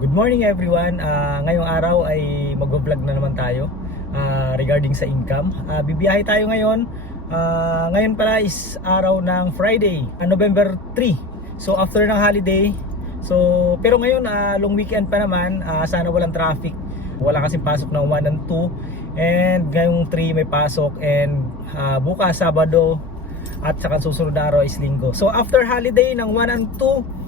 Good morning everyone. Ngayong araw ay mag-vlog na naman tayo regarding sa income. Bibiyahe tayo ngayon. Ngayon pala is araw ng Friday, November 3. So after ng holiday. So pero ngayon long weekend pa naman. Sana walang traffic. Wala kasing pasok ng 1 and 2. And ngayong 3 may pasok. And bukas Sabado at saka susunod na araw is Linggo. So after holiday ng 1 and 2,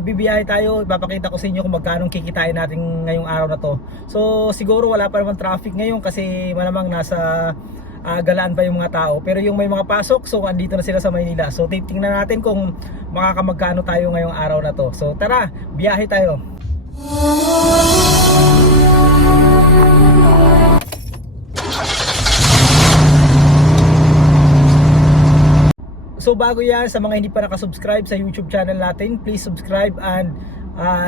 bibiyahe tayo. Ipapakita ko sa inyo kung magkano kikitain natin ngayong araw na to. So siguro wala pa naman traffic ngayon kasi malamang nasa galaan pa yung mga tao. Pero yung may mga pasok, so andito na sila sa Maynila. So titingnan natin kung makakamagkano tayo ngayong araw na to. So tara, biyahe tayo. So bago yan, sa mga hindi pa nakasubscribe sa YouTube channel natin, please subscribe and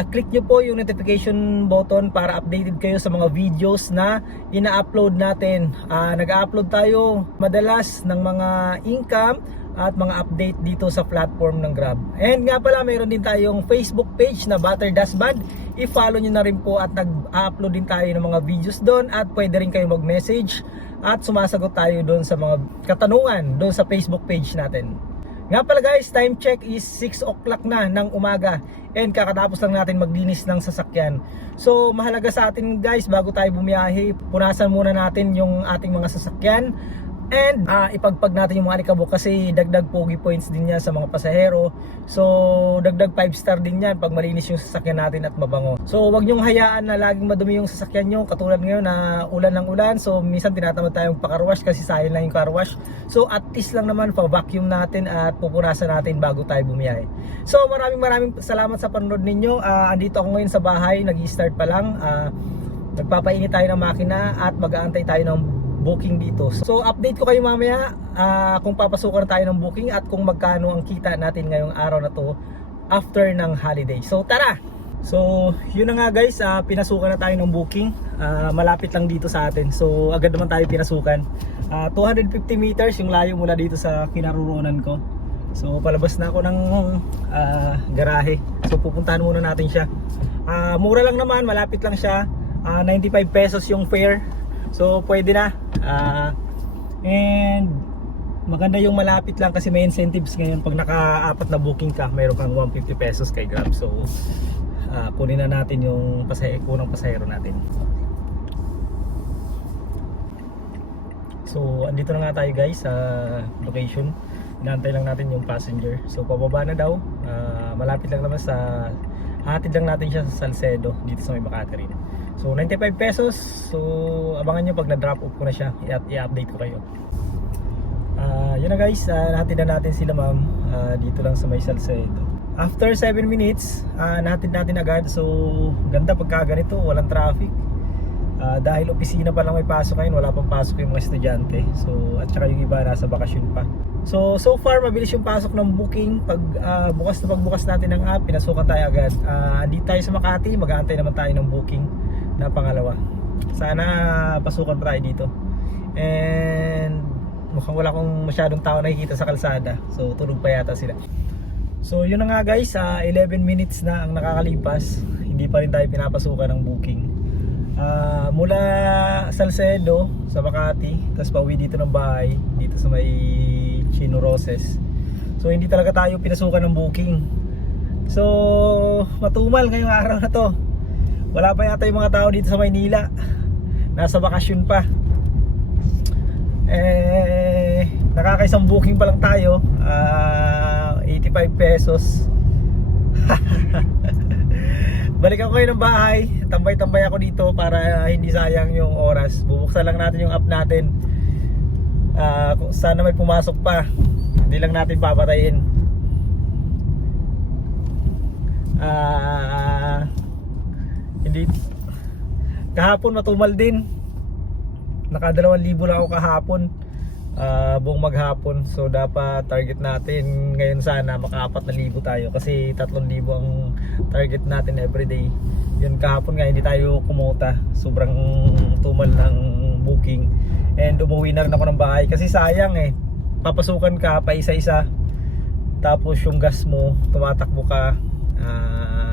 click nyo po yung notification button para updated kayo sa mga videos na ina-upload natin. Nag-upload tayo madalas ng mga income at mga update dito sa platform ng Grab. And nga pala, mayroon din tayong Facebook page na Butter Dashband. I-follow nyo na rin po at nag-upload din tayo ng mga videos doon at pwede rin kayo mag-message at sumasagot tayo doon sa mga katanungan doon sa Facebook page natin. Nga pala guys, time check is 6 o'clock na ng umaga and kakatapos lang natin maglinis ng sasakyan. So mahalaga sa atin guys, bago tayo bumiyahe, punasan muna natin yung ating mga sasakyan and ipagpag natin yung mga alikabok kasi dagdag pogi points din yan sa mga pasahero. So dagdag 5 star din yan pag malinis yung sasakyan natin at mabango. So wag nyong hayaan na laging madumi yung sasakyan nyo, katulad ngayon na ulan ng ulan. So minsan tinatamad tayong pa-carwash kasi sayang lang yung carwash. So at least lang naman pa-vacuum natin at pupunasan natin bago tayo bumiyahe. So maraming salamat sa panonood ninyo. Andito ako ngayon sa bahay, nag-i-start pa lang. Nagpapainit tayo ng makina at mag-aantay tayo ng booking dito. So update ko kayo mamaya kung papasukan tayo ng booking at kung magkano ang kita natin ngayong araw na to after ng holiday. So tara! So yun na nga guys, pinasukan na tayo ng booking. Malapit lang dito sa atin. So agad naman tayo pinasukan. 250 meters yung layo mula dito sa kinaroroonan ko. So palabas na ako ng garahe. So pupuntahan muna natin siya. Mura lang naman, malapit lang siya. 95 pesos yung fare. So pwede na. And maganda yung malapit lang kasi may incentives ngayon. Pag naka-apat na booking ka, mayroon kang 150 pesos kay Grab. So kunin na natin yung kunang pasahero natin. So andito na nga tayo guys sa location. Inaantay lang natin yung passenger. So pababa na daw. Malapit lang naman sa hatid lang natin siya sa Salcedo dito sa may Makati rin. So 95 pesos. So abangan nyo pag na-drop off ko na siya, i-update ko kayo. Yun na guys, nahatid na natin sila ma'am dito lang sa may Salcedo. After 7 minutes, nahatid natin agad. So ganda pagka ganito, walang traffic. Dahil opisina pa lang may pasok ngayon, wala pang pasok yung mga estudyante. So at saka yung iba nasa bakasyon pa. So far mabilis yung pasok ng booking. Pag bukas natin ng app, pinasukan tayo agad. Dito tayo sa Makati, mag-aantay naman tayo ng booking na pangalawa. Sana pasukan pa tayo dito. And mukhang wala akong masyadong tao nakikita sa kalsada. So tulog pa yata sila. So yun na nga guys, 11 minutes na ang nakakalipas. Hindi pa rin tayo pinapasukan ng booking. Mula Salcedo sa Makati, tapos pauwi dito ng bahay, dito sa may Chino Roses. So hindi talaga tayo pinasukan ng booking. So matumal ngayong araw na to. Wala pa yata yung mga tao dito sa Maynila. Nasa bakasyon pa. Nakakaisang booking pa lang tayo. 85 pesos. Balik ako kayo ng bahay. Tambay-tambay ako dito para hindi sayang yung oras. Bubuksan lang natin yung app natin. Sana may pumasok pa. Hindi lang natin papatayin. Hindi. Kahapon matumal din. Naka 2,000 lang ako kahapon. Buong maghapon. So dapat target natin ngayon sana maka 4,000 tayo kasi 3,000 ang target natin everyday. Yun kahapon nga hindi tayo kumota. Sobrang tumal ng booking. And umuwi na rin ako ng bahay kasi sayang papasukan ka pa isa-isa tapos yung gas mo tumatakbo ka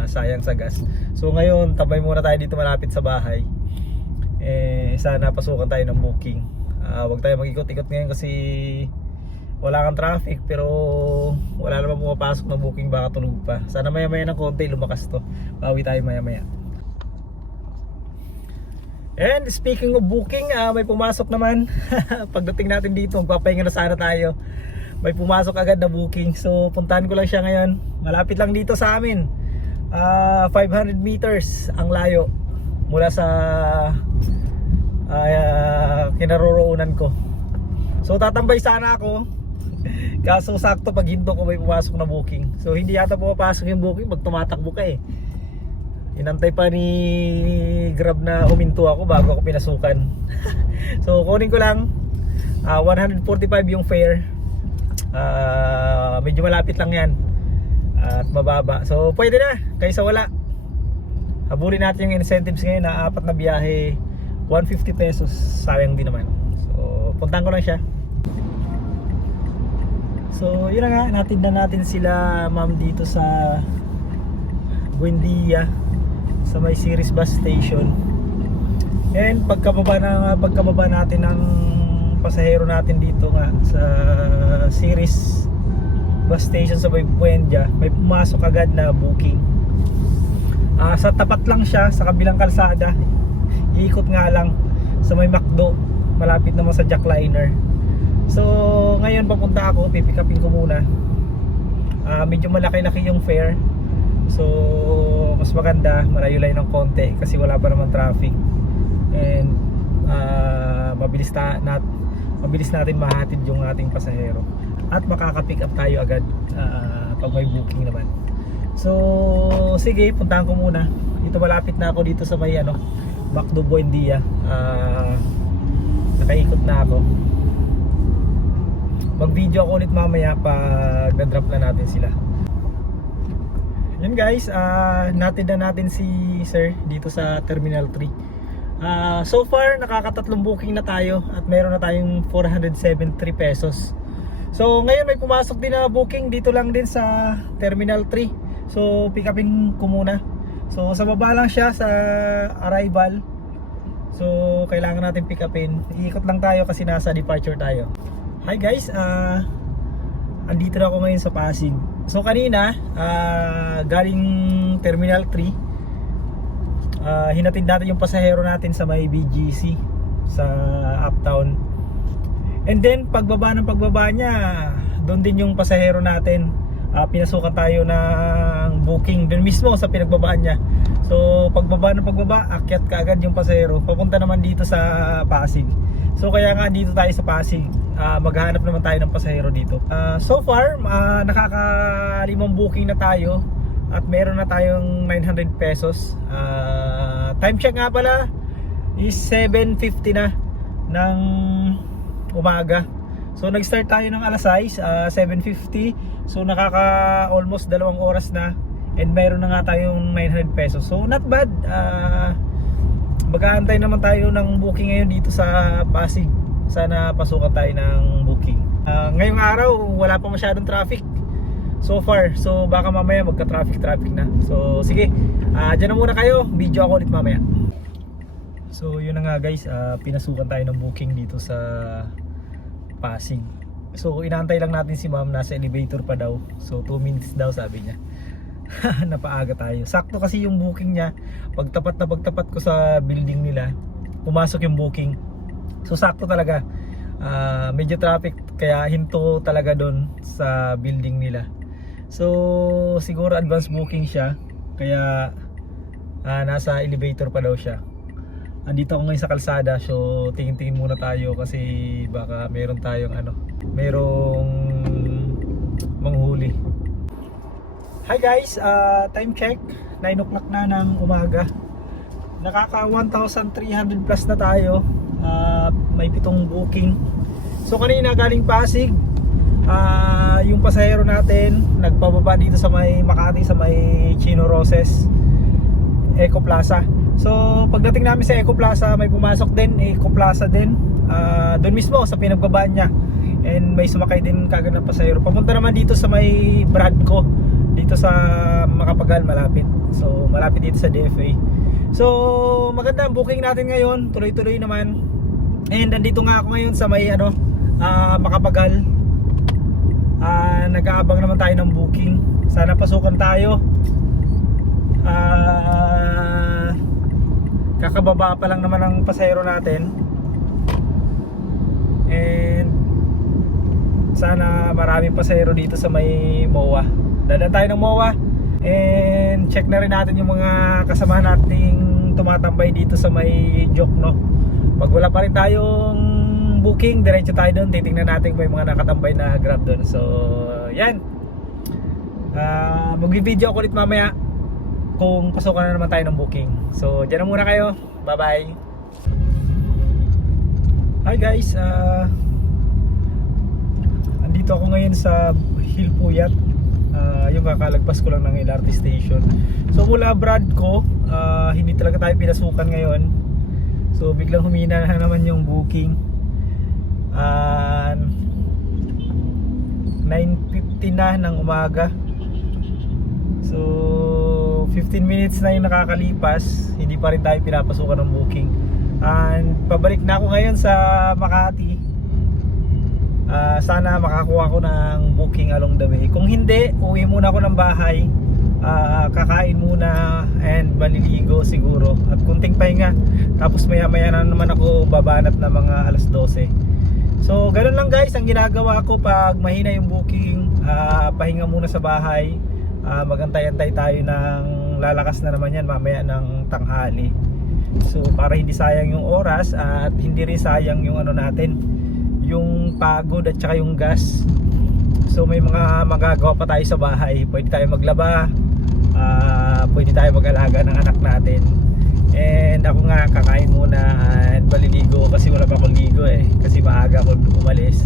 sayang sa gas. So ngayon tabay muna tayo dito malapit sa bahay. Sana pasukan tayo ng booking. Huwag tayo mag-ikot-ikot ngayon kasi wala kang traffic, pero wala naman pumapasok na booking, baka tulog pa. Sana maya maya ng konti lumakas to, bawi tayo maya maya. And speaking of booking, may pumasok naman. Pagdating natin dito, magpapahinga na sana tayo. May pumasok agad na booking. So puntahan ko lang siya ngayon. Malapit lang dito sa amin. 500 meters ang layo mula sa kinaroroonan ko. So tatambay sana ako. Kaso sakto pag hinto ko may pumasok na booking. So hindi yata pumapasok yung booking pag tumatakbo ka eh. Inantay pa ni Grab na huminto ako bago ako pinasukan. So kunin ko lang 145 yung fare. Medyo malapit lang yan at mababa. So pwede na kaysa wala. Habulin natin yung incentives ngayon na 4 na biyahe, 150 pesos. Sayang din naman. So puntahan ko lang siya. So yun na nga, natin na natin sila ma'am dito sa Buendia sa may Ceres bus station. And pagkababa natin ng pasahero natin dito nga sa Ceres bus station sa may Buendia, may pumasok agad na booking. Sa tapat lang siya, sa kabilang kalsada. Iikot nga lang sa may McDo, malapit naman sa Jackliner. So ngayon papunta ako, pipikapin ko muna. Medyo malaki-laki yung fare. So mas maganda, malayo-layo ng konti kasi wala pa naman traffic. And mabilis natin mahatid yung ating pasahero. At makaka-pick up tayo agad pag may booking naman. So sige, puntahan ko muna. Dito malapit na ako dito sa may McDo Buendia. Nakaikot na ako. Mag-video ako ulit mamaya pag na-drop na natin sila. Yun guys, natin na natin si Sir dito sa Terminal 3. So far, nakakatatlong booking na tayo at meron na tayong 473 pesos. So ngayon may pumasok din na booking dito lang din sa Terminal 3. So pick upin ko muna. So sa baba lang siya sa arrival. So kailangan natin pick upin. Iikot lang tayo kasi nasa departure tayo. Hi guys, andito na ako ngayon sa Pasig. So kanina, galing Terminal 3, hinatid natin yung pasahero natin sa may BGC sa Uptown. And then pagbaba niya, doon din yung pasahero natin. Pinasukan tayo ng booking doon mismo sa pinagbabaan niya. So pagbaba, akyat kaagad yung pasahero. Papunta naman dito sa Pasig. So kaya nga dito tayo sa Pasig. Maghahanap naman tayo ng pasahero dito. So far, nakaka-5 booking na tayo at meron na tayong 900 pesos. Time check nga pala is 7:50 na ng umaga. So nag-start tayo ng alas 6, 7:50. So nakaka almost 2 oras na and meron na nga tayong 900 pesos. So not bad. Mag-aantay naman tayo ng booking ngayon dito sa Pasig. Sana pasukan tayo ng booking. Ngayong araw wala pa masyadong traffic so far. So baka mamaya magka-traffic na. So sige, dyan na muna kayo. Video ako ulit mamaya. So yun na nga guys, pinasukan tayo ng booking dito sa Pasig. So inaantay lang natin si ma'am, nasa elevator pa daw. So 2 minutes daw sabi niya. Napaaga tayo. Sakto kasi yung booking niya. Pagtapat ko sa building nila, pumasok yung booking. So sakto talaga. Medyo traffic kaya hinto talaga doon sa building nila. So siguro advance booking siya. Kaya nasa elevator pa daw siya. Andito ako ngayon sa kalsada. So tingin-tingin muna tayo kasi baka meron tayong merong manghuli. Hi guys, time check 9 o'clock na ng umaga. Nakaka 1,300 plus na tayo. May 7 booking. So kanina galing Pasig, yung pasahero natin nagpababa dito sa may Makati, sa may Chino Roses Eco Plaza. So pagdating namin sa Eco Plaza, may pumasok din Eco Plaza din, doon mismo sa pinagbabaan niya. And may sumakay din kagad ng pasahero. Papunta naman dito sa may Bradco, dito sa Makapagal malapit. So malapit dito sa DFA. So maganda ang booking natin ngayon, tuloy-tuloy naman. And nandito nga ako ngayon sa may Makapagal. Nag-aabang naman tayo ng booking. Sana pasukan tayo. Kakababa pa lang naman ang pasahero natin. And sana maraming pasahero dito sa may MOA. Dadaan tayo ng MOA. And check na rin natin yung mga kasama nating tumatambay dito sa may Jokno. Pag wala pa rin tayong booking, diretso tayo doon. Titingnan natin kung may mga nakatambay na Grab doon. So yan, mag-video ako ulit mamaya kung pasukan na naman tayo ng booking. So dyan na muna kayo. Bye bye. Hi guys, andito ako ngayon sa Hilpuyat. Yung kakalagpas ko lang ng LRT station. So mula Bradco, hindi talaga tayo pinasukan ngayon. So biglang humina na naman yung booking. 9:50 na ng umaga. So 15 minutes na yung nakakalipas, hindi pa rin tayo pinapasukan ng booking. And pabalik na ako ngayon sa Makati. Sana makakuha ko ng booking along the way. Kung hindi, uwi muna ako ng bahay, kakain muna and maliligo siguro at kunting pahinga. Tapos maya maya na naman ako babanat na mga alas 12. So ganun lang guys ang ginagawa ko pag mahina yung booking. Pahinga muna sa bahay, magantay-antay tayo ng lalakas na naman yan mamaya ng tanghali. So para hindi sayang yung oras at hindi rin sayang yung natin, yung pagod at saka yung gas. So may mga magagawa pa tayo sa bahay. Pwede tayo maglaba, pwede tayo mag-alaga ng anak natin. And ako nga kakain muna and maliligo kasi wala pa akong ligo kasi maaga ako umalis.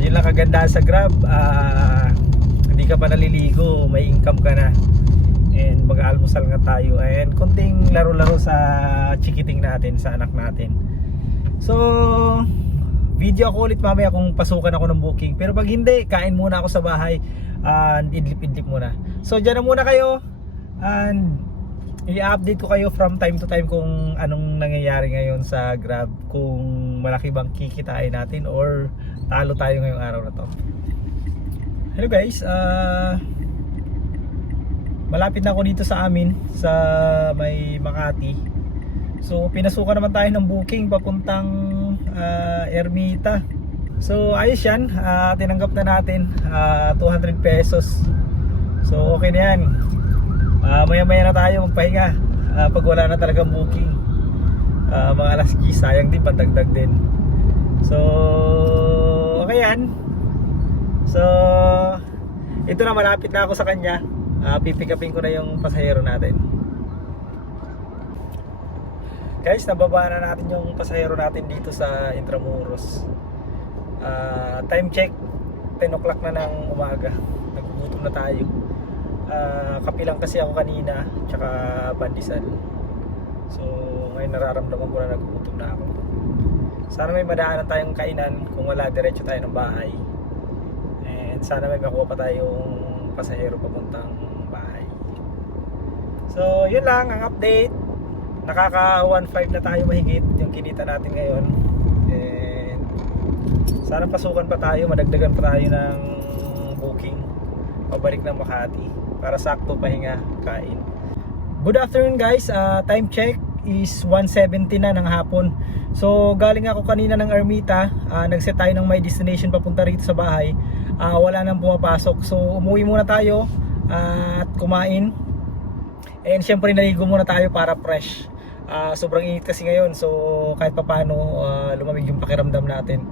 Yun lang kagandahan sa Grab, hindi ka pa naliligo, may income ka na. And mag-almusal nga tayo and konting laro-laro sa chikiting natin, sa anak natin. So video ako ulit mamaya kung pasukan ako ng booking. Pero pag hindi, kain muna ako sa bahay and idlip-idlip muna. So dyan na muna kayo and i-update ko kayo from time to time kung anong nangyayari ngayon sa Grab, kung malaki bang kikitain natin or talo tayo ngayong araw na to. Hello guys, malapit na ako dito sa amin sa may Makati. So pinasukan naman tayo ng booking papuntang Ermita. So ayos yan, tinanggap na natin 200 pesos. So okay na yan. Maya maya na tayo magpahinga pag wala na talagang booking. Mga alas 10, sayang din, pandagdag din. So okay yan. So ito na, malapit na ako sa kanya. Pipikapin ko na yung pasahero natin. Guys, nababa na natin yung pasahero natin dito sa Intramuros. Time check, 10 o'clock na ng umaga. Nagugutom na tayo. Kapilang kasi ako kanina, tsaka pandesal. So ngayon nararamdaman ko na nagugutom na ako. Sana may madaanan tayong kainan. Kung wala, diretso tayo ng bahay. And sana may makuha pa tayong pasahero papuntang bahay. So yun lang ang update. Nakaka 1.5 na tayo mahigit yung kinita natin ngayon. And sana pasukan pa tayo, madagdagan pa tayo ng booking pabalik ng Makati para sakto pahinga, kain. Good afternoon guys, time check is 1:70 na ng hapon. So galing ako kanina ng Ermita, nagset tayo ng my destination papunta rito sa bahay. Wala nang pumapasok, so umuwi muna tayo at kumain. And syempre naligo muna tayo para fresh. Sobrang init kasi ngayon, so kahit papano lumamig yung pakiramdam natin.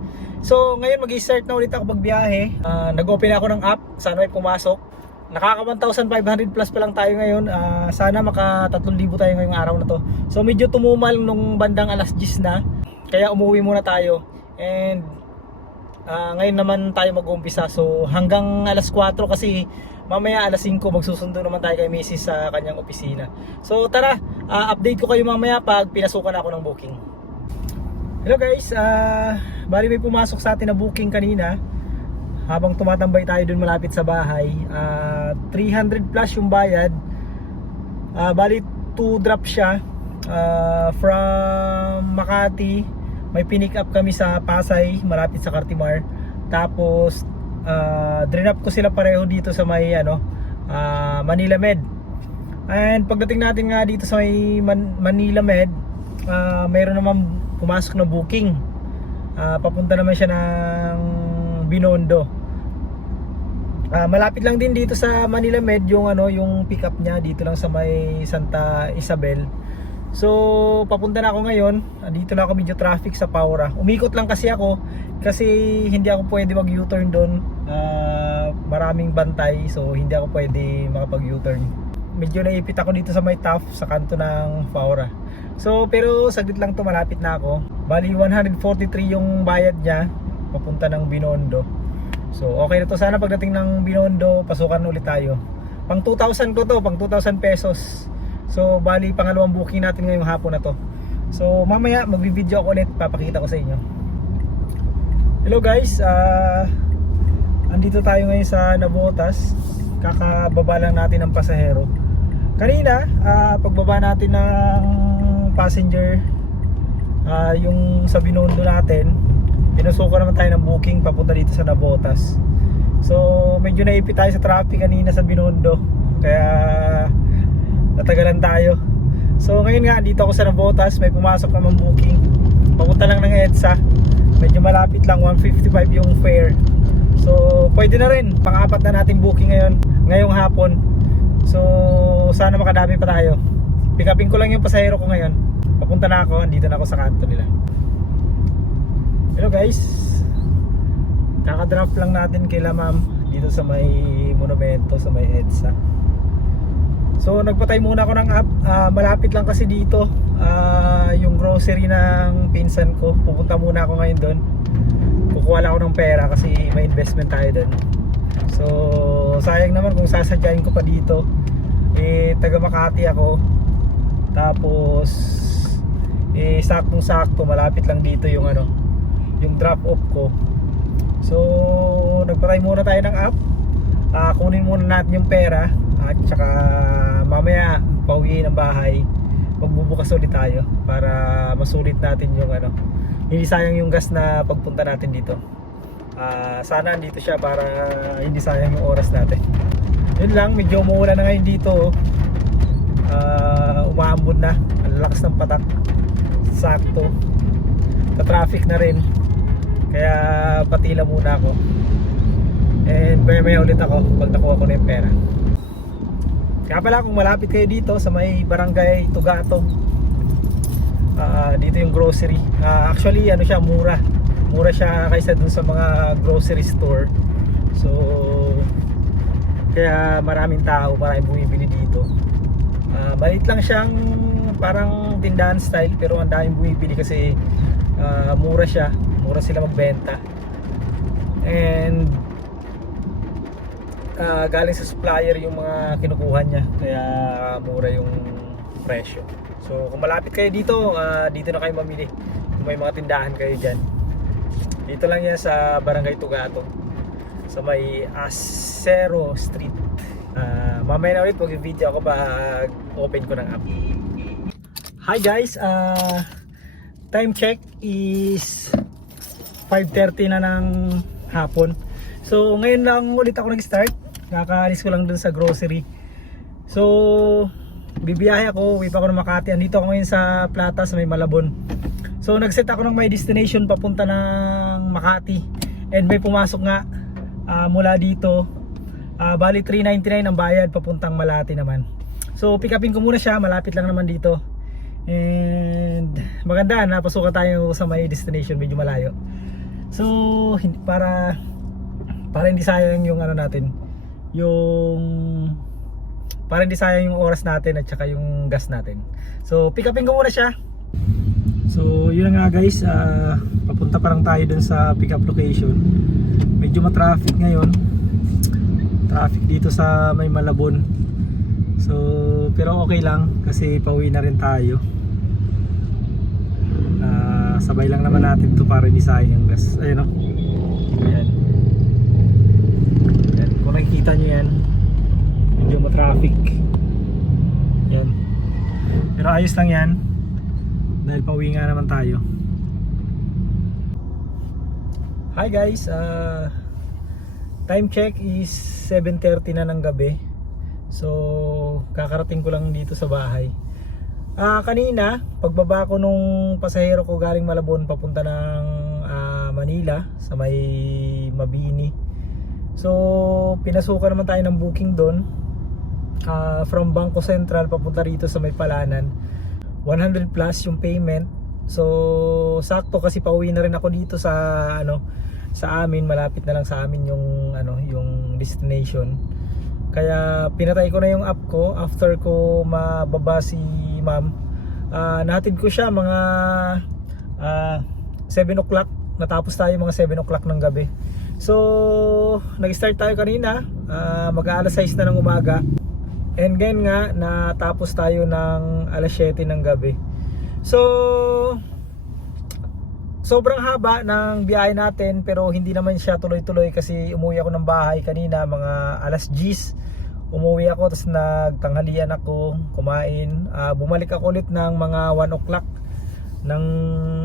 So ngayon mag-i-start na ulit ako magbiyahe. Nag-open ako ng app, sana may pumasok. Nakaka 1,500 plus pa lang tayo ngayon. Sana maka 3,000 tayo ngayong araw na to. So medyo tumumal nung bandang alas 10 na, kaya umuwi muna tayo. And ngayon naman tayo mag-uumpisa. So hanggang alas 4 kasi mamaya alas 5 magsusundo naman tayo kay Mrs. sa kanyang opisina. So tara, update ko kayo mamaya pag pinasukan ako ng booking. Hello guys, bali may pumasok sa atin na booking kanina. Habang tumatambay tayo dun malapit sa bahay, 300 plus yung bayad. Bali 2 drop siya from Makati. May pinick up kami sa Pasay, malapit sa Cartimar. Tapos drop ko sila pareho dito sa may Manila Med. And pagdating natin nga dito sa may Manila Med, mayroon naman pumasok na booking. Papunta naman siya ng Binondo. Malapit lang din dito sa Manila Med yung yung pick up niya dito lang sa may Santa Isabel. So papunta na ako ngayon. Dito na ako, medyo traffic sa Paura. Umikot lang kasi ako kasi hindi ako pwede mag U-turn doon. Maraming bantay, so hindi ako pwede makapag U-turn. Medyo naipit ako dito sa may Taft sa kanto ng Paura. So pero saglit lang to, malapit na ako. Bali 143 yung bayad niya papunta ng Binondo. So okay na to, sana pagdating ng Binondo pasukan ulit tayo. Pang 2,000 ko to, pang 2,000 pesos. So bali pangalawang booking natin ngayong hapon na to. So mamaya magbi-video ako ulit, papakita ko sa inyo. Hello guys, andito tayo ngayon sa Navotas. Kakababa lang natin ng pasahero. Kanina pagbaba natin ng passenger, yung sa Binondo natin, pinusuko naman tayo ng booking papunta dito sa Navotas. So medyo naipit tayo sa traffic kanina sa Binondo, kaya natagalan tayo. So ngayon nga dito ako sa Navotas, may pumasok naman booking papunta lang ng EDSA. Medyo malapit lang, 155 yung fare. So pwede na rin, pang-apat na nating booking ngayong hapon. So sana makadami pa tayo. Pick upin ko lang yung pasahero ko ngayon. Papunta na ako, andito na ako sa kanto nila. Hello guys, kakadrop lang natin kay Ma'am dito sa may monumento, sa may EDSA. So nagpatay muna ako ng app. Malapit lang kasi dito yung grocery ng pinsan ko. Pupunta muna ako ngayon doon. Kukuha lang ako ng pera kasi may investment tayo doon. So sayang naman kung sasadyain ko pa dito. Taga Makati ako. Tapos saktong sakto malapit lang dito yung yung drop off ko. So nagpatay muna tayo ng app. Kunin muna natin yung pera at saka mamaya pauwi ng bahay, magbubukas ulit tayo para masulit natin yung hindi sayang yung gas na pagpunta natin dito. Sana andito siya para hindi sayang yung oras natin. Yun lang, medyo umuulan na ngayon dito. Umaambon na, ang lakas ng patak. Sakto sa traffic na rin, kaya patila muna ako. And may ulit ako pag nakuha ko na yung pera. Kaya pala kung malapit kayo dito sa may Barangay Tugato, dito yung grocery. Actually siya, mura siya kaysa dun sa mga grocery store. So kaya maraming tao, maraming bumibili dito. Balit lang siyang parang tindahan style, pero ang daming bumibili kasi mura sila magbenta. And galing sa supplier yung mga kinukuha niya, kaya mura yung presyo. So kung malapit kayo dito, dito na kayo mamili. Kung may mga tindahan kayo dyan, dito lang yan sa Barangay Tugato, sa may Acero Street. Mamaya na ulit mag-video ako pag open ko ng app. Hi guys, time check is 5:30 na ng hapon. So ngayon lang ulit ako nag-start. Kakaalis ko lang dun sa grocery. So bibiyahe ako, uwi pa ako ng Makati. Andito ako ngayon sa Plata, sa may Malabon. So nag-set ako ng my destination papunta ng Makati. And may pumasok nga mula dito. Bali 399 ang bayad papuntang Malate naman. So pick upin ko muna siya, malapit lang naman dito. And maganda, napasukan tayo sa may destination, medyo malayo. So para hindi sayang yung natin, para hindi sayang yung oras natin at saka yung gas natin. So pick upin ko muna siya. So yun nga guys, papunta pa lang tayo dun sa pick up location. Medyo ma-traffic ngayon, traffic dito sa may Malabon. So pero okay lang kasi pauwi na rin tayo. Sabay lang naman natin to para hindi sayang yung gas. Ayun o. Ayan. Ayan. Kung nakikita nyo yan, medyo ma-traffic. Yan. Pero ayos lang yan. Dahil pauwi nga naman tayo. Hi guys, time check is 7:30 na ng gabi. So kakarating ko lang dito sa bahay. Kanina pagbaba ko nung pasahero ko galing Malabon papunta ng Manila sa may Mabini. So pinasukan naman tayo ng booking doon, from Bangko Sentral papunta rito sa may Palanan. 100 plus yung payment. So sakto kasi pauwi na rin ako dito sa sa amin, malapit na lang sa amin yung yung destination. Kaya pinatay ko na yung app ko after ko mababa si ma'am. Nahatid ko siya mga 7 o'clock. Natapos tayo mga 7 o'clock ng gabi. So nag-start tayo kanina, mag-aalas 6 na ng umaga. And ngayon nga natapos tayo ng alas 7 ng gabi. So sobrang haba ng biyahe natin, pero hindi naman siya tuloy-tuloy kasi umuwi ako ng bahay kanina mga alas 10. Umuwi ako, tapos nagtanghalian ako, kumain. Bumalik ako ulit ng mga 1 o'clock.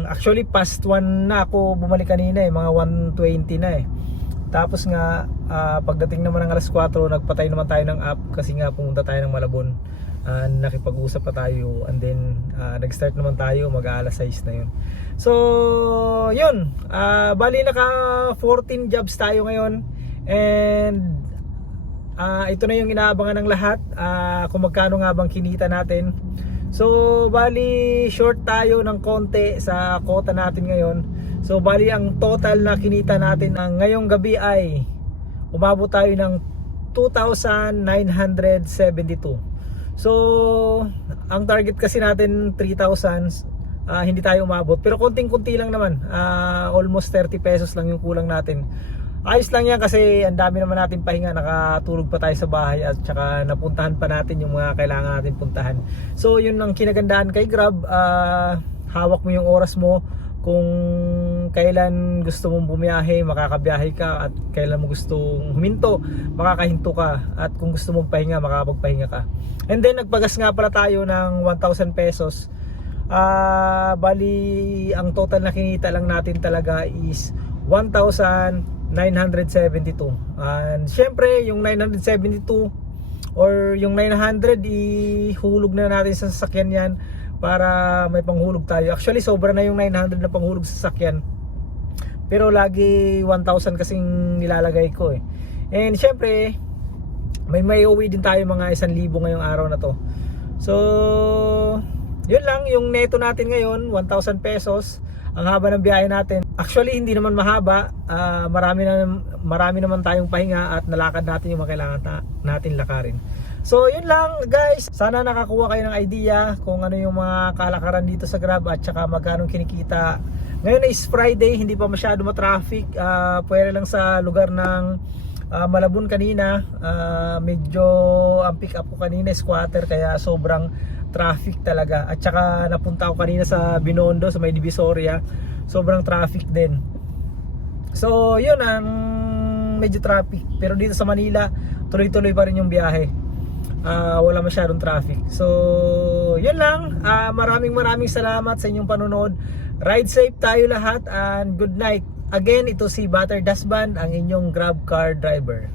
Actually past 1 na ako bumalik kanina mga 1:20 na Tapos nga pagdating naman ng alas 4, nagpatay naman tayo ng app kasi nga pumunta tayo ng Malabon. Nakipag-usap pa tayo, and then nag-start naman tayo mag-aalas 6 na yun. So yun, bali naka 14 jobs tayo ngayon. And ito na yung inaabangan ng lahat, kung magkano nga bang kinita natin. So bali short tayo ng konti sa quota natin ngayon. So bali ang total na kinita natin ngayong gabi ay umabot tayo ng 2,972. So ang target kasi natin 3,000. Hindi tayo umabot, pero konting-kunti lang naman. Almost 30 pesos lang yung kulang natin. Ayos lang yan kasi ang dami naman natin pahinga, nakatulog pa tayo sa bahay at saka napuntahan pa natin yung mga kailangan natin puntahan. So yun ang kinagandaan kay Grab, hawak mo yung oras mo. Kung kailan gusto mong bumiyahe, makakabiyahe ka, at kailan mo gustong huminto, makakahinto ka, at kung gusto mong pahinga, makakapagpahinga ka. And then nagpagas nga pala tayo ng 1,000 pesos. Bali ang total na kinita lang natin talaga is 1,972. And syempre yung 972 or yung 900 ihulog na natin sa sasakyan yan para may panghulog tayo. Actually sobra na yung 900 na panghulog sa sasakyan, pero lagi 1,000 kasing nilalagay ko And syempre may uwi din tayo mga 1,000 ngayong araw na to. So yun lang yung neto natin ngayon, 1,000 pesos. Ang haba ng biyahe natin. Actually hindi naman mahaba, marami naman tayong pahinga at nalakad natin yung mga kailangan natin lakarin. So yun lang guys, sana nakakuha kayo ng idea kung ano yung mga kalakaran dito sa Grab at saka magkano kinikita. Ngayon is Friday, hindi pa masyado ma-traffic. Pwede lang sa lugar ng Malabon kanina, medyo ang pick up ko kanina squatter, kaya sobrang traffic talaga. At saka napunta ako kanina sa Binondo, sa may Divisoria, sobrang traffic din. So yun ang medyo traffic, pero dito sa Manila tuloy-tuloy pa rin yung biyahe. Wala masyadong traffic. So yun lang, maraming salamat sa inyong panonood. Ride safe tayo lahat and good night. Again, ito si Butter Dasban, ang inyong Grab car driver.